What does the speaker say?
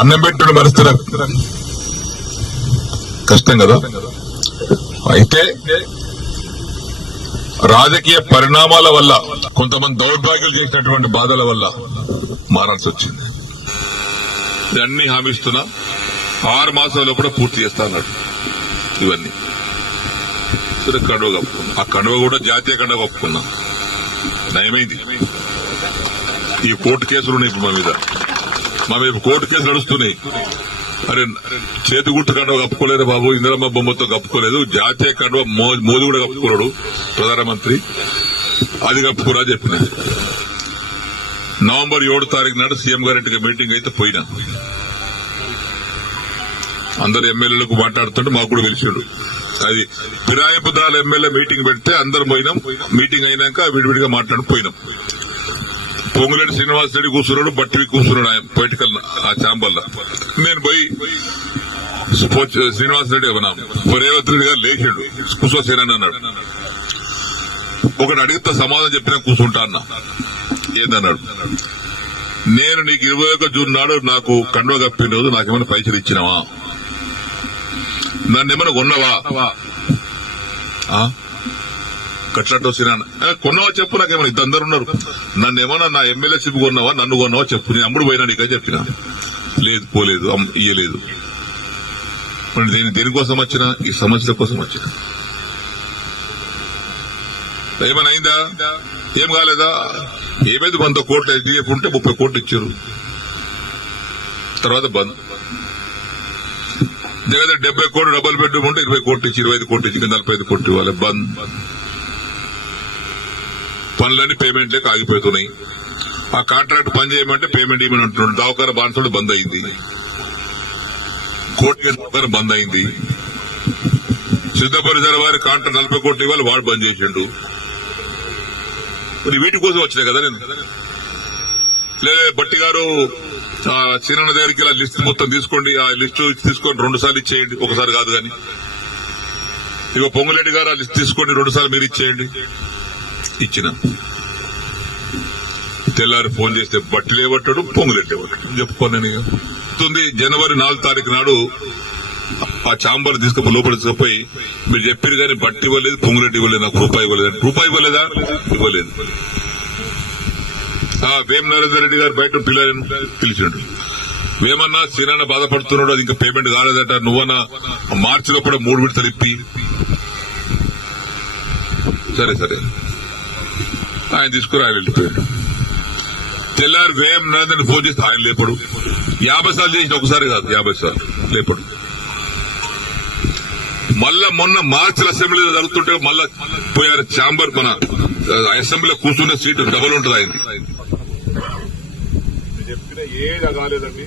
అన్నం పెట్టుడు పరిస్థితి కష్టం కదా. అయితే రాజకీయ పరిణామాల వల్ల కొంతమంది దౌర్భాగ్యాలు చేసినటువంటి బాధల వల్ల మారాల్సి వచ్చింది. ఇవన్నీ హామీస్తున్నా 6 మాసాల్లో కూడా పూర్తి చేస్తా అన్నాడు. ఇవన్నీ కండువ కప్పుకున్నా. ఆ కండువ కూడా జాతీయ కండువ కప్పుకున్నా. నయమైంది. ఈ కోర్టు కేసులు ఉన్నాయి ఇప్పుడు మా మీద కోర్టు కేసులు నడుస్తున్నాయి. అరే చేతి గుర్తు కండువ కప్పుకోలేదు బాబు, ఇందిరమ్మ బొమ్మతో కప్పుకోలేదు, జాతీయ కండువ మోదీ కూడా కప్పుకున్నాడు ప్రధానమంత్రి, అది కప్పుకురా చెప్పిన. నవంబర్ 7 తారీఖు నాడు సీఎం గారింటికి మీటింగ్ అయితే పోయినా. అందరు ఎమ్మెల్యేలకు మాట్లాడుతుంటే మాకు కూడా తెలిసాడు. అది ఫిరాయింపుదారుల ఎమ్మెల్యే మీటింగ్ పెడితే అందరం పోయినాం. మీటింగ్ అయినాక విడివిడిగా మాట్లాడి పోయినాం. పొంగులేటి శ్రీనివాస్ రెడ్డి కూర్చున్నాడు, బట్టివి కూర్చున్నాడు ఆయన పొలిటికల్ ఆ ఛాంబర్లో. నేను పోయి శ్రీనివాస్ రెడ్డి రేవంత్ రెడ్డి గారు లేచాడు, కూర్చోసేనని అన్నాడు. ఒకటి అడిగితే సమాధానం చెప్పినా కూర్చుంటా అన్నా. ఏందన్నాడు, నేను నీకు 21 జూన్ నాడు నాకు కండువ కప్పిన రోజు నాకేమైనా పైసలు ఇచ్చినావా, నన్ను ఏమైనా కొన్నావా, కట్లట్టు వచ్చినా కొన్నావా చెప్పు, నాకేమైనా ఇద్దరు ఉన్నారు, నన్ను ఏమన్నా నా ఎమ్మెల్యేషిప్ కొన్నావా, నన్ను కొన్నావా చెప్పు, నేను అమ్ముడు పోయినా నీకని చెప్పినా. లేదు పోలేదు, ఇయ్యలేదు. మరి దేనికోసం వచ్చినా, ఈ సమస్యల కోసం వచ్చినా. ఏమైనా అయిందా, ఏం కాలేదా, ఏమైంది, 100 కోట్లు ఎస్డీఎఫ్ ఉంటే 30 కోట్లు ఇచ్చారు. తర్వాత బంద్. దగ్గర 70 కోట్లు డబుల్ బెడ్రూమ్ ఉంటే 20 కోట్లు ఇచ్చి, 25 కోట్లు ఇచ్చి, 45 కోట్లు ఇవ్వాలి. బంద్. పనులన్నీ పేమెంట్ లేక ఆగిపోతున్నాయి. ఆ కాంట్రాక్ట్ పని చేయమంటే పేమెంట్ ఇవ్వమని అంటున్నాడు. దవాఖాన బాన్సుడు బంద్ అయింది, కోర్టు దవాఖాన బంద్ అయింది. సిద్ధపరిసర వారి కాంట్రాక్ట్ 40 కోట్లు ఇవ్వాలి, వాడు బంద్ చేసిండు. మరి వీటి కోసం వచ్చినాయి కదా నేను. లేదా బట్టి గారు సీనన్న దగ్గరికి ఇలా లిస్ట్ మొత్తం తీసుకోండి, ఆ లిస్టు తీసుకొని 2 సార్లు ఇచ్చేయండి, ఒకసారి కాదు కానీ. ఇక పొంగులేటి గారు ఆ లిస్ట్ తీసుకోండి, 2 సార్లు మీరు ఇచ్చేయండి. ఇచ్చిన తెల్లారి ఫోన్ చేస్తే బట్టి లేవట్టాడు, పొంగులేటి లేవట్టాడు చెప్పుకోండి. జనవరి 4 తారీఖు నాడు ఆ ఛాంబర్ తీసుకుపోయి లోపల తీసుకుపోయి, మీరు చెప్పారు కానీ బట్టి ఇవ్వలేదు, పొంగులేటి ఇవ్వలేదు, నాకు రూపాయి ఇవ్వలేదు. రూపాయి ఇవ్వలేదా, ఇవ్వలేదు. వేం నరేందర్ రెడ్డి గారు బయట పిల్లలను పిలిచాడు. వేమన్నా సీనన్న బాధపడుతున్నాడు, అది ఇంకా పేమెంట్ కాలేదట, నువ్వన్నా మార్చిలో కూడా 3 విడతలు ఇప్పి. సరే సరే ఆయన తీసుకుని ఆయన వెళ్ళిపోయాడు. తెల్లారి వేం నరేందర్ ఫోన్ చేస్తే ఆయన లేపడు. 50 సార్లు చేసిన, ఒకసారి కాదు 50 సార్లు లేపడు. మళ్ళా మొన్న మార్చిలో అసెంబ్లీలో జరుగుతుంటే మళ్ళా పోయారు ఛాంబర్. మన అసెంబ్లీలో కూర్చునే సీటు డబల్ ఉంటుంది. ఆయన చెప్పిన ఏది కాలేదండి.